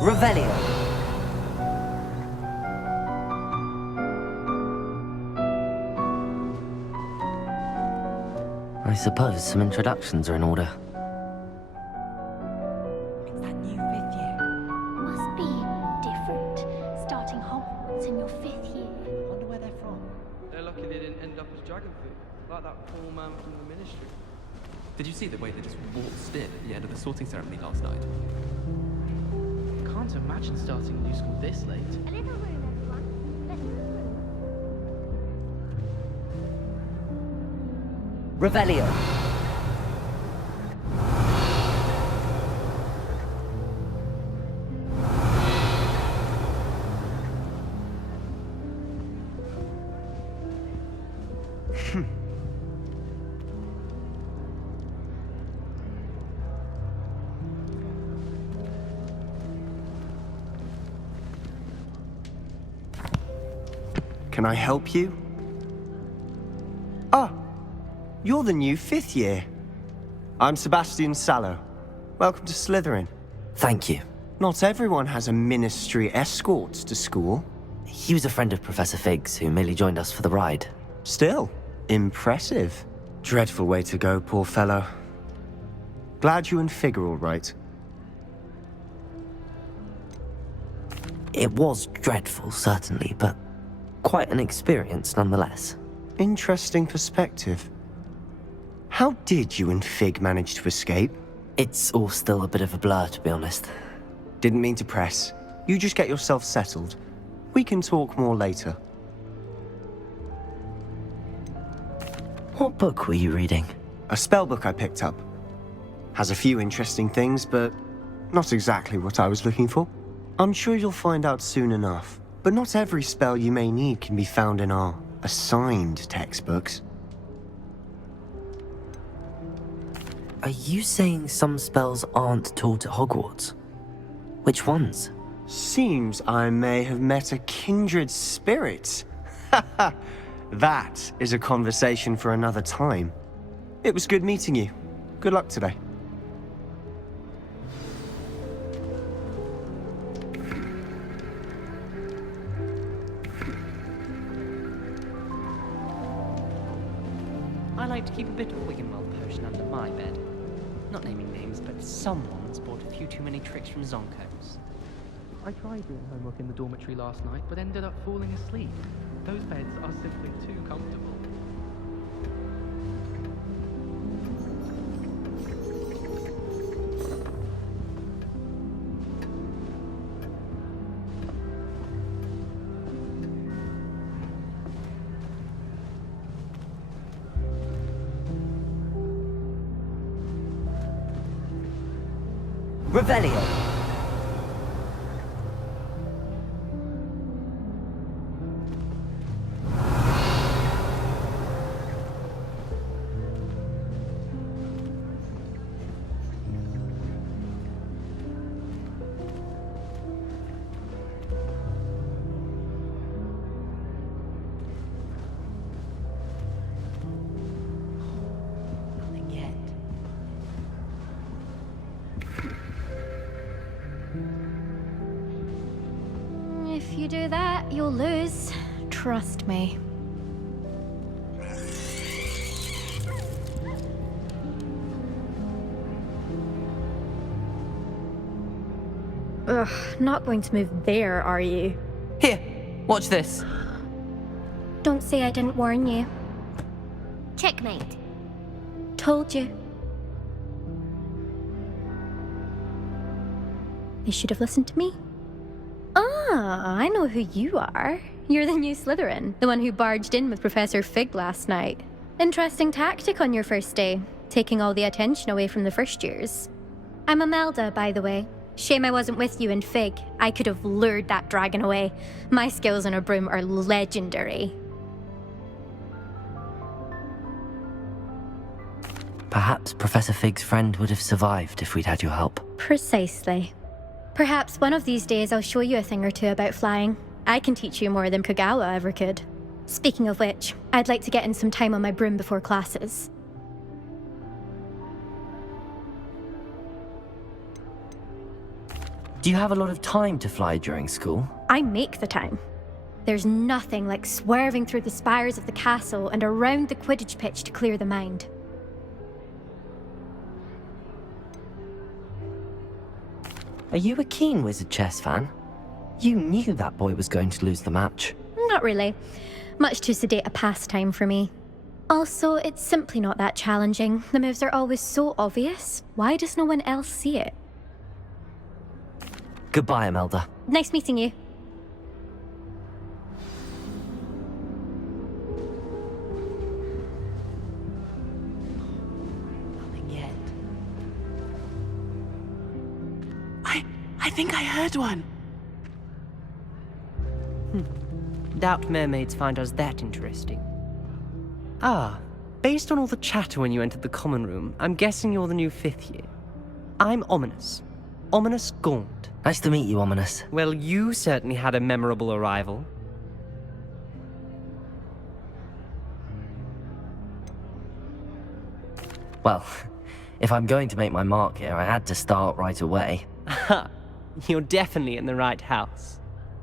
Revelio. I suppose some introductions are in order. It's that new 5th year. Must be different, starting Hogwarts in your 5th year. I wonder where they're from. They're lucky they didn't end up as dragon food, like that poor man from the ministry. Did you see the way they just waltzed in at the end of the sorting ceremony last night? Can't imagine starting a new school this late. A little room, everyone. Let's room. Revelio. Can I help you? Ah, you're the new 5th year. I'm Sebastian Sallow. Welcome to Slytherin. Thank you. Not everyone has a ministry escort to school. He was a friend of Professor Fig's who merely joined us for the ride. Still, impressive. Dreadful way to go, poor fellow. Glad you and Fig are all right. It was dreadful, certainly, but quite an experience nonetheless. Interesting perspective. How did you and Fig manage to escape? It's all still a bit of a blur, to be honest. Didn't mean to press. You just get yourself settled. We can talk more later. What book were you reading? A spellbook I picked up. Has a few interesting things, but not exactly what I was looking for. I'm sure you'll find out soon enough. But not every spell you may need can be found in our assigned textbooks. Are you saying some spells aren't taught at Hogwarts? Which ones? Seems I may have met a kindred spirit. That is a conversation for another time. It was good meeting you. Good luck today. I like to keep a bit of Wiggenweld potion under my bed. Not naming names, but someone's bought a few too many tricks from Zonkos. I tried doing homework in the dormitory last night, but ended up falling asleep. Those beds are simply too comfortable. Revelio. Nothing yet. If you do that, you'll lose. Trust me. Ugh, not going to move there, are you? Here, watch this. Don't say I didn't warn you. Checkmate. Told you. They should have listened to me. Ah, I know who you are. You're the new Slytherin, the one who barged in with Professor Fig last night. Interesting tactic on your first day, taking all the attention away from the first years. I'm Imelda, by the way. Shame I wasn't with you in Fig. I could have lured that dragon away. My skills on a broom are legendary. Perhaps Professor Fig's friend would have survived if we'd had your help. Precisely. Perhaps one of these days I'll show you a thing or two about flying. I can teach you more than Kagawa ever could. Speaking of which, I'd like to get in some time on my broom before classes. Do you have a lot of time to fly during school? I make the time. There's nothing like swerving through the spires of the castle and around the Quidditch pitch to clear the mind. Are you a keen Wizard chess fan? You knew that boy was going to lose the match. Not really. Much too sedate a pastime for me. Also, it's simply not that challenging. The moves are always so obvious. Why does no one else see it? Goodbye, Imelda. Nice meeting you. Nothing yet. I think I heard one. Doubt mermaids find us that interesting. Ah, based on all the chatter when you entered the common room, I'm guessing you're the new 5th year. I'm Ominous. Ominous Gaunt. Nice to meet you, Ominous. Well, you certainly had a memorable arrival. Well, if I'm going to make my mark here, I had to start right away. Ha! You're definitely in the right house.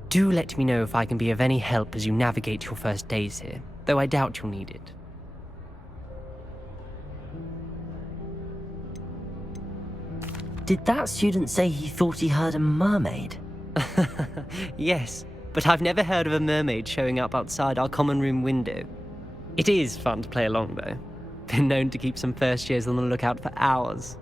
Do let me know if I can be of any help as you navigate your first days here, though I doubt you'll need it. Did that student say he thought he heard a mermaid? Yes, but I've never heard of a mermaid showing up outside our common room window. It is fun to play along, though. Been known to keep some first years on the lookout for hours.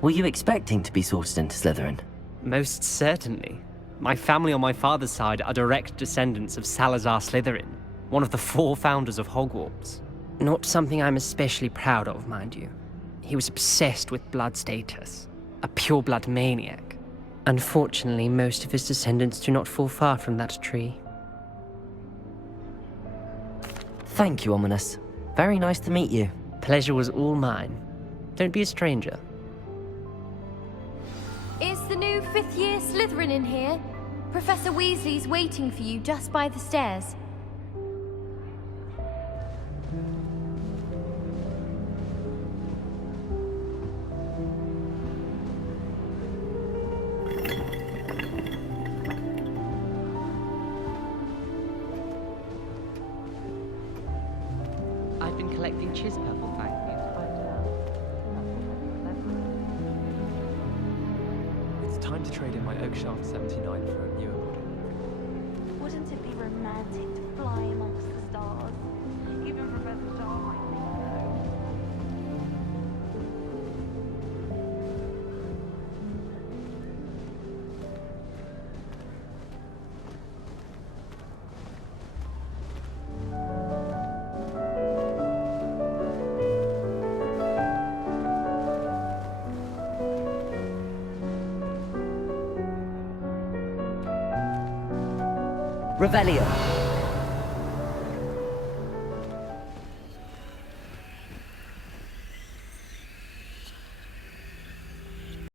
Were you expecting to be sorted into Slytherin? Most certainly. My family on my father's side are direct descendants of Salazar Slytherin, one of the 4 founders of Hogwarts. Not something I'm especially proud of, mind you. He was obsessed with blood status, a pure-blood maniac. Unfortunately, most of his descendants do not fall far from that tree. Thank you, Ominous. Very nice to meet you. Pleasure was all mine. Don't be a stranger. Is the new 5th year Slytherin in here? Professor Weasley's waiting for you just by the stairs. I've been collecting Chispurple, thank you. It's time to trade in my Oakshaft 79 for a newer model. Wouldn't it be romantic to fly amongst the stars? Even Professor Shaw might think so. Revelio.